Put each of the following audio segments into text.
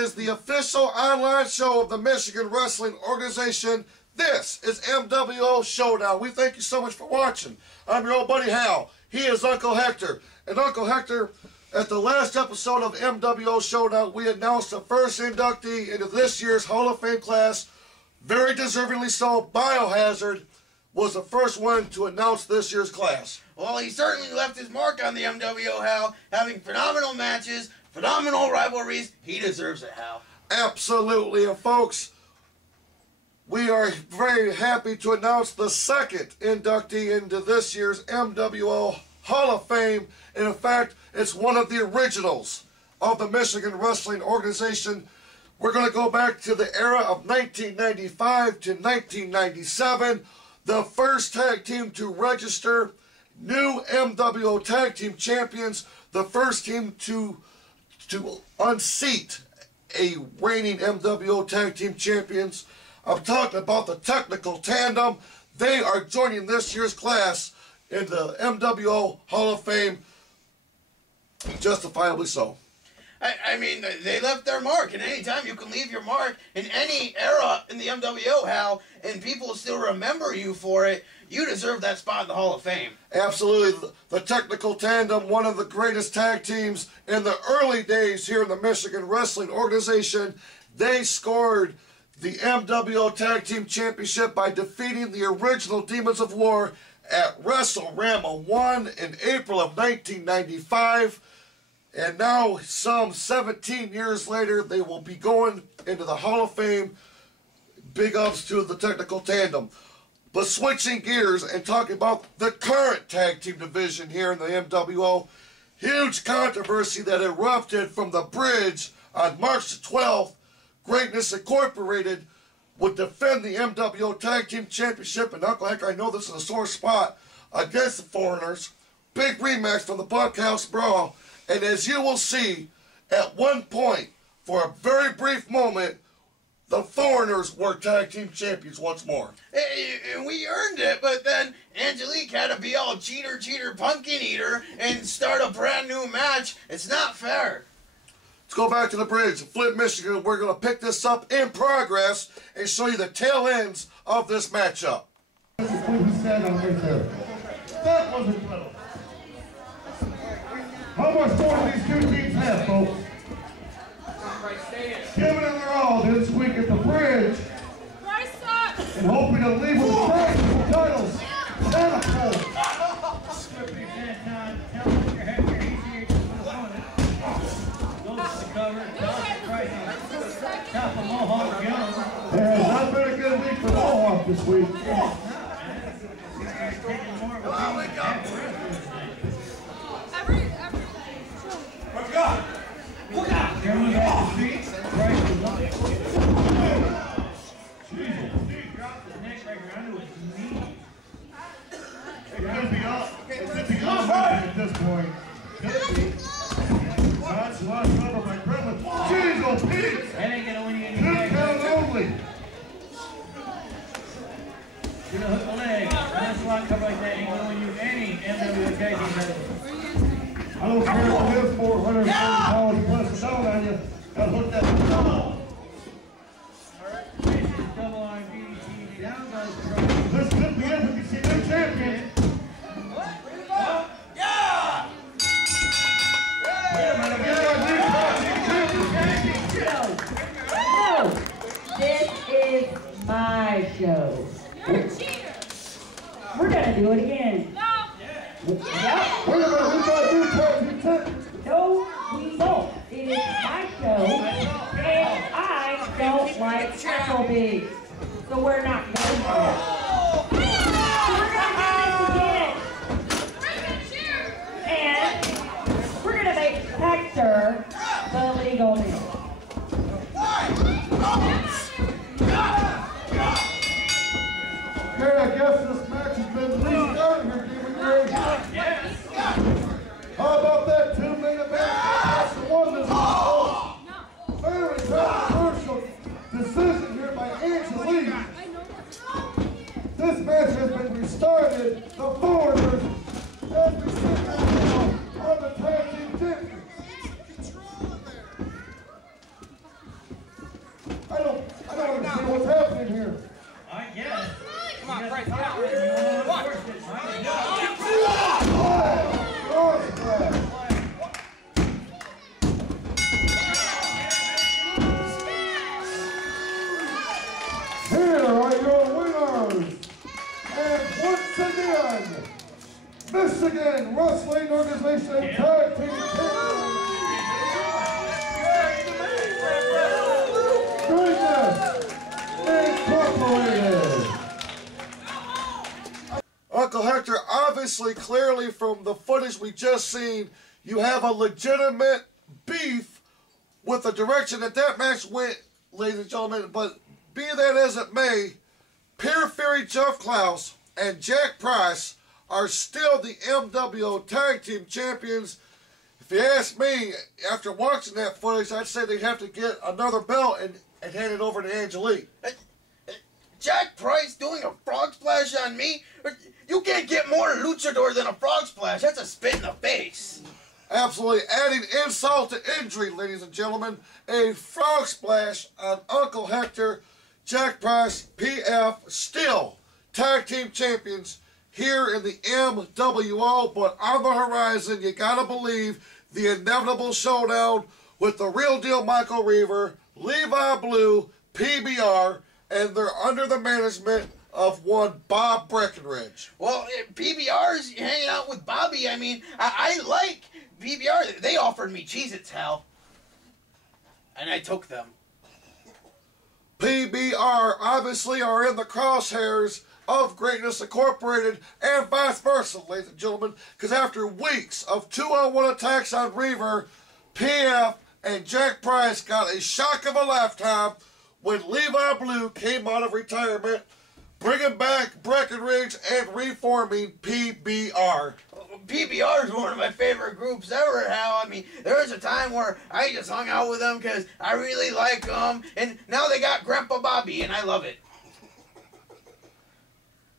is the official online show of the Michigan Wrestling Organization. This is MWO Showdown. We thank you so much for watching. I'm your old buddy Hal. He is Uncle Hector. And Uncle Hector, at the last episode of MWO Showdown, we announced the first inductee into this year's Hall of Fame class. Very deservingly so. Biohazard was the first one to announce this year's class. Well, he certainly left his mark on the MWO, Hal, having phenomenal matches, phenomenal rivalries. He deserves it, Hal. Absolutely. And folks, we are very happy to announce the second inductee into this year's MWO Hall of Fame. And in fact, it's one of the originals of the Michigan Wrestling Organization. We're going to go back to the era of 1995 to 1997. The first tag team to register, new MWO Tag Team Champions, the first team to unseat a reigning MWO Tag Team Champions. I'm talking about the Technical Tandem. They are joining this year's class in the MWO Hall of Fame, justifiably so. I mean, they left their mark, and any time you can leave your mark in any era in the MWO, Hal, and people still remember you for it, you deserve that spot in the Hall of Fame. Absolutely. The Technical Tandem, one of the greatest tag teams in the early days here in the Michigan Wrestling Organization. They scored the MWO Tag Team Championship by defeating the original Demons of War at WrestleRama 1 in April of 1995. And now, some 17 years later, they will be going into the Hall of Fame. Big ups to the Technical Tandem. But switching gears and talking about the current tag team division here in the MWO, huge controversy that erupted from the bridge on March 12th. Greatness Incorporated would defend the MWO Tag Team Championship, and Uncle Heck, I know this is a sore spot, against the Foreigners. Big rematch from the Bunkhouse Brawl. And as you will see, at one point, for a very brief moment, the Foreigners were Tag Team Champions once more. And we earned it, but then Angelique had to be all cheater, pumpkin eater, and start a brand new match. It's not fair. Let's go back to the bridge. Flint, Michigan. We're going to pick this up in progress and show you the tail ends of this matchup. This is what he said on right there. That wasn't close. How much more do these two teams have, folks? Giving it their all this week at the bridge. And hoping to leave with the titles. Has not been a good week for Mohawk this week. Look out! Jeremy has the street. Price is up. Jesus. Dropped his neck right here under his knee. It could be up. It could be at this point. Could be. That's lost over by Gremlin. Jeez, oh Pete! That ain't gonna win you any Two count only. You're gonna hook the leg. One slot cover like that ain't gonna win you any MWO Tag Team title. I don't care if it is 440 pounds plus down on you. Gotta hook that double. This is double arm DDT. Down goes the This could be it. We can see new champion. Yeah! No, this is my show. You're a cheater. We're gonna do it again. No. Yep. Wait a minute, we got new champion. No, we won't. It is my show, and I don't like Applebee's, so we're not going to. We're gonna do this again, and we're gonna make Hector the legal man. Okay, I guess this match has been restarted here, Demon Gray. Yes. How about that 2-minute match? That's the one that's very controversial decision here by Angelique. Michigan Wrestling Organization Tag Team Champions. Greatness Incorporated. Uncle Hector, obviously, clearly from the footage we just seen, you have a legitimate beef with the direction that match went, ladies and gentlemen. But be that as it may, Pure Fury Jeff Klaus and Jack Price are still the MWO Tag Team Champions. If you ask me, after watching that footage, I'd say they'd have to get another belt and hand it over to Angelique. Jack Price doing a frog splash on me? You can't get more luchador than a frog splash. That's a spit in the face. Absolutely. Adding insult to injury, ladies and gentlemen. A frog splash on Uncle Hector. Jack Price, PF, still tag team champions here in the MWO. But on the horizon, you gotta believe the inevitable showdown with the real deal Michael Reaver, Levi Blue, PBR, and they're under the management of one Bob Breckenridge. Well, PBR's hanging out with Bobby. I mean, I like PBR. They offered me Cheez-Its, Hal. And I took them. PBR obviously are in the crosshairs of Greatness Incorporated and vice versa, ladies and gentlemen, because after weeks of 2-on-1 attacks on Reaver, PF and Jack Price got a shock of a lifetime when Levi Blue came out of retirement, bringing back Breckenridge and reforming PBR. PBR is one of my favorite groups ever, Hal. I mean, there was a time where I just hung out with them because I really like them, and now they got Grandpa Bobby, and I love it.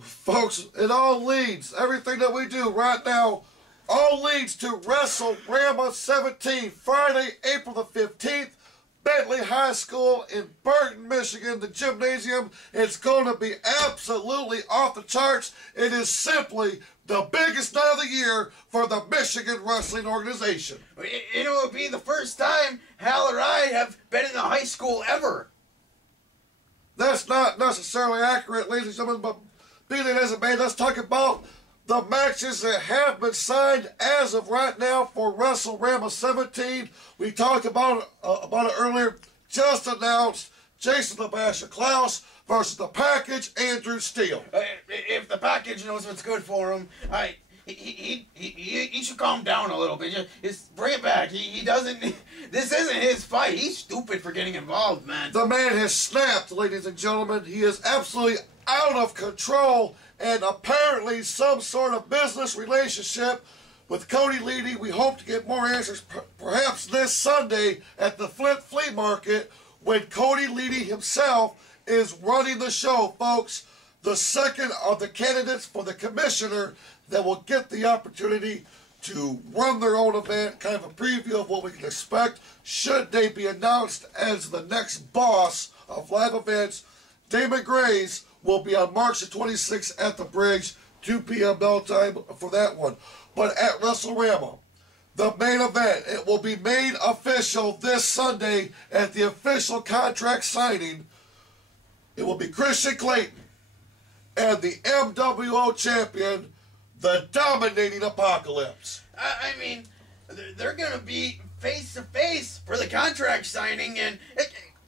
Folks, it all leads, everything that we do right now, all leads to WrestleRama 17, Friday, April the 15th, Bentley High School in Burton, Michigan, the gymnasium. It's going to be absolutely off the charts. It is simply the biggest night of the year for the Michigan Wrestling Organization. It will be the first time Hal or I have been in a high school ever. That's not necessarily accurate, ladies and gentlemen, but be that as it may, let's talk about the matches that have been signed as of right now for WrestleRama 17. We talked about it earlier. Just announced Jason the Basher Klaus versus the Package, Andrew Steele. If the Package knows what's good for him, he should calm down a little bit. Just bring it back. He doesn't. This isn't his fight. He's stupid for getting involved, man. The man has snapped, ladies and gentlemen. He is absolutely out of control, and apparently some sort of business relationship with Cody Leedy. We hope to get more answers perhaps this Sunday at the Flint Flea Market when Cody Leedy himself is running the show, folks. The second of the candidates for the commissioner that will get the opportunity to run their own event, kind of a preview of what we can expect should they be announced as the next boss of live events. Damon Grays will be on March the 26th at the Bridge, 2 p.m. bell time for that one. But at WrestleRama, the main event, it will be made official this Sunday at the official contract signing. It will be Christian Clayton and the MWO champion, the Dominating Apocalypse. I mean, they're going to be face-to-face for the contract signing, and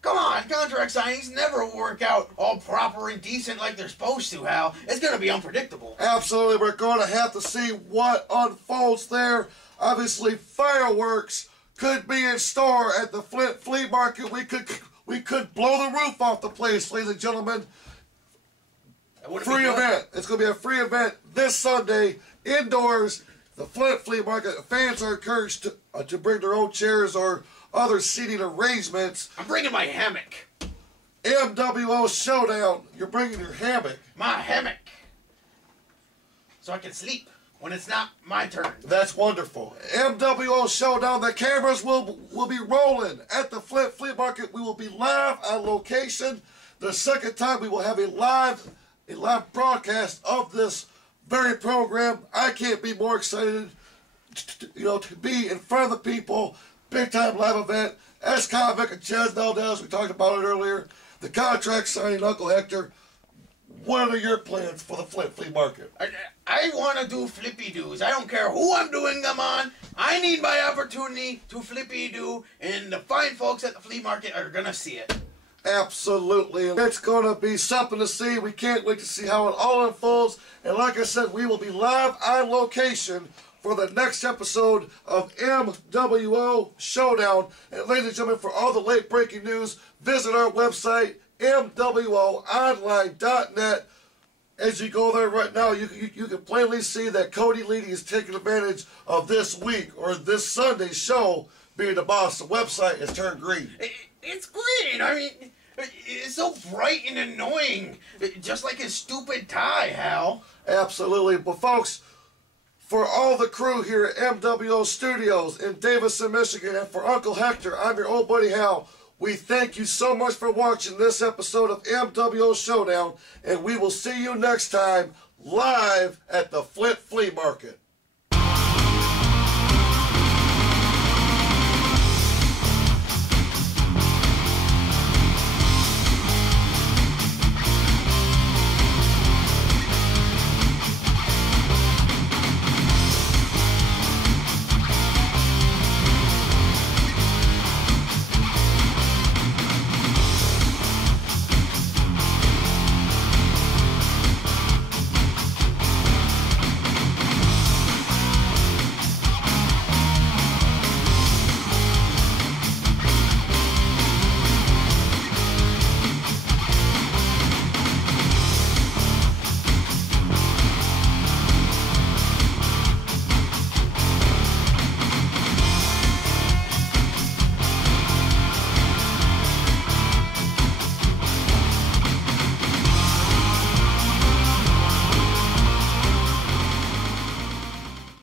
come on, contract signings never work out all proper and decent like they're supposed to, Hal. It's going to be unpredictable. Absolutely. We're going to have to see what unfolds there. Obviously, fireworks could be in store at the Flint Flea Market. We could blow the roof off the place, ladies and gentlemen. Free event. It's going to be a free event this Sunday, indoors. The Flint Flea Market. Fans are encouraged to bring their own chairs or other seating arrangements. I'm bringing my hammock. MWO Showdown. You're bringing your hammock. My hammock. So I can sleep when it's not my turn. That's wonderful. MWO Showdown. The cameras will be rolling at the Flint Flea Market. We will be live on location. The second time we will have a live broadcast of this very program. I can't be more excited, to be in front of the people. Big time live event. S. Convict and Chaz Valdez, we talked about it earlier. The contract signing, Uncle Hector. what are your plans for the Flint Flea Market? I want to do flippy-doos. I don't care who I'm doing them on. I need my opportunity to flippy-doo, and the fine folks at the flea market are going to see it. Absolutely. It's going to be something to see. We can't wait to see how it all unfolds. And like I said, we will be live on location for the next episode of MWO Showdown. And ladies and gentlemen, for all the late breaking news, visit our website, MWOonline.net. As you go there right now, you can plainly see that Cody Leedy is taking advantage of this week or this Sunday's show being the boss. The website is turned green. It's green. I mean, it's so bright and annoying. Just like his stupid tie, Hal. Absolutely. But folks, for all the crew here at MWO Studios in Davison, Michigan, and for Uncle Hector, I'm your old buddy Hal. We thank you so much for watching this episode of MWO Showdown, and we will see you next time live at the Flint Flea Market.